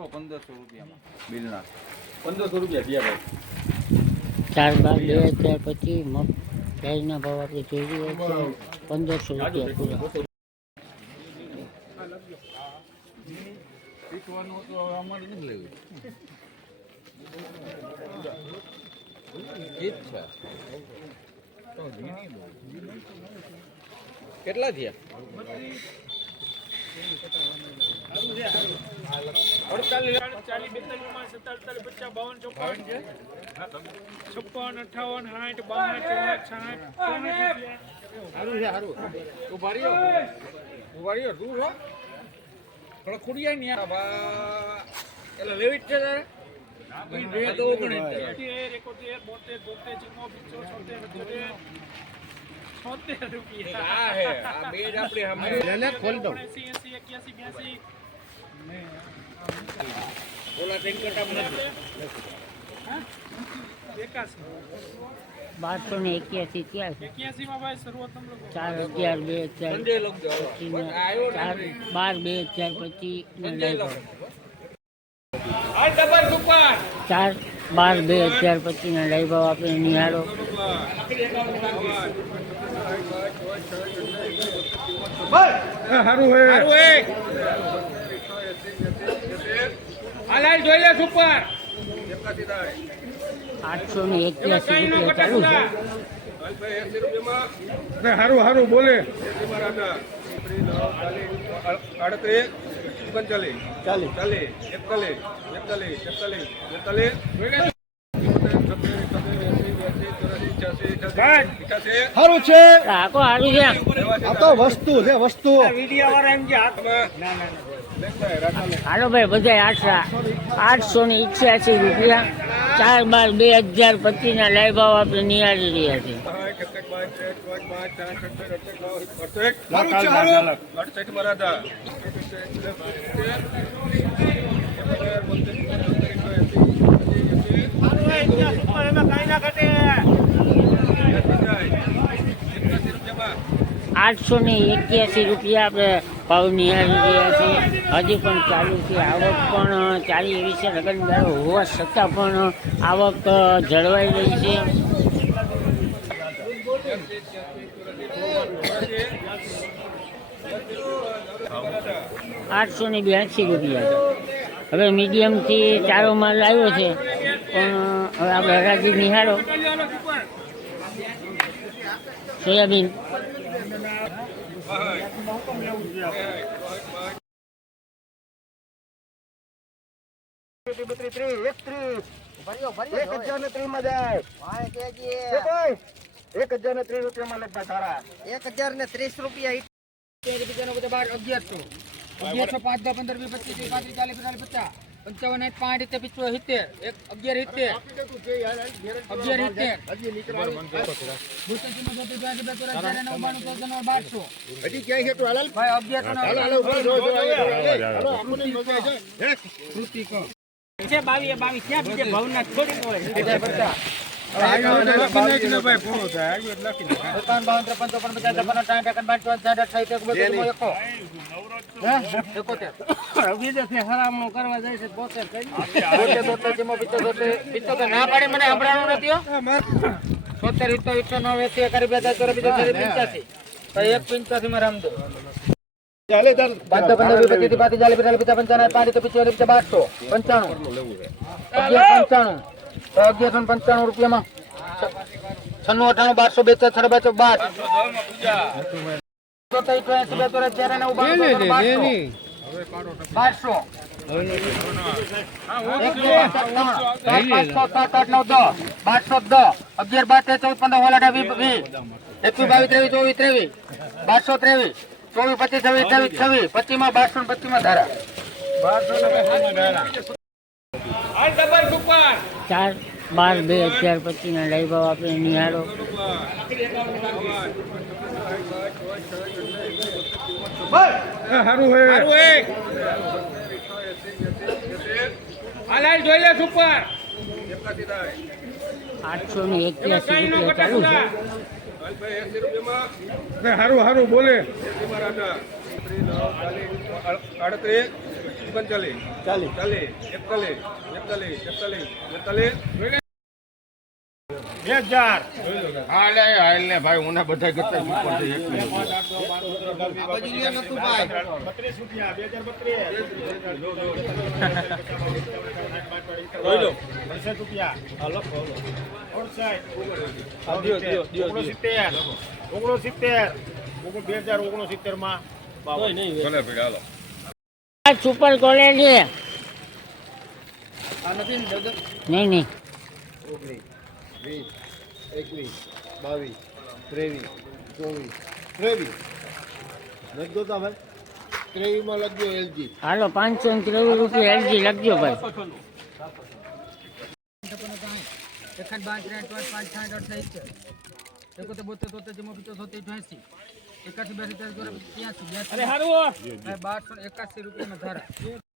નાખો 1500 રૂપિયામાં બિલના 1500 રૂપિયા થયા ચાર બાર ભાઈ 2025 મગ પ્રાઇઝના ભાવ આપણે જોઈ રહ્યા છીએ 1500 રૂપિયા પૂરા. શીખવાનું તો અમારે નથી લેવું કેટલા થયા 1281 થયા છે. 4/12/2025 ના લાઈવ ભાવ આપણે નિહાળો. સારું હે હાલાલ જોઈ લે સુપર 881 રૂપિયા ચાલુ છે. સારું બોલે 38 39 40 41 સારું છે. આખો સારું છે. આ તો વસ્તુ છે વસ્તુ. હાલો ભાઈ બધા 881 રૂપિયા 4/12/2025 ના લાઈવ ભાવ આપણે નિહાળી રહ્યા છીએ. ₹881 આપણે ભાવ નિહાળી રહ્યા છીએ. હજી પણ ચાલુ છે. આવક પણ ચાલી એવી છે. લગ્નગાળો હોવા છતાં પણ આવક જળવાઈ રહી છે. ₹882. હવે મીડિયમથી ચારો માલ આવ્યો છે પણ હવે આપણે હરાજી નિહાળો. સોયાબીન હરામણું કરવા જાય છે 1195 રૂપિયામાં 4/12/2025 ના લાઈવ ભાવ આપણે નિહાળો. સારું હે હાલાલ જોઈ લે સુપર 881 રૂપિયા ચાલુ છે. સારું બોલે 38 39 ચાલી 41 41 41 હાલ ને ભાઈ હું બધા કરતા ઉપર છે એક મિનિટ. ભલે ભાઈ હાલો આ સુપર ક્વોલિટી નહીં નહીં 19 20 21 22 23 24 લખજો તા ભાઈ 23 માં લખજો એલજી હાલો 523 રૂપિયા એલજી લખજો ભાઈ. 81 રૂપિયા ધારા 12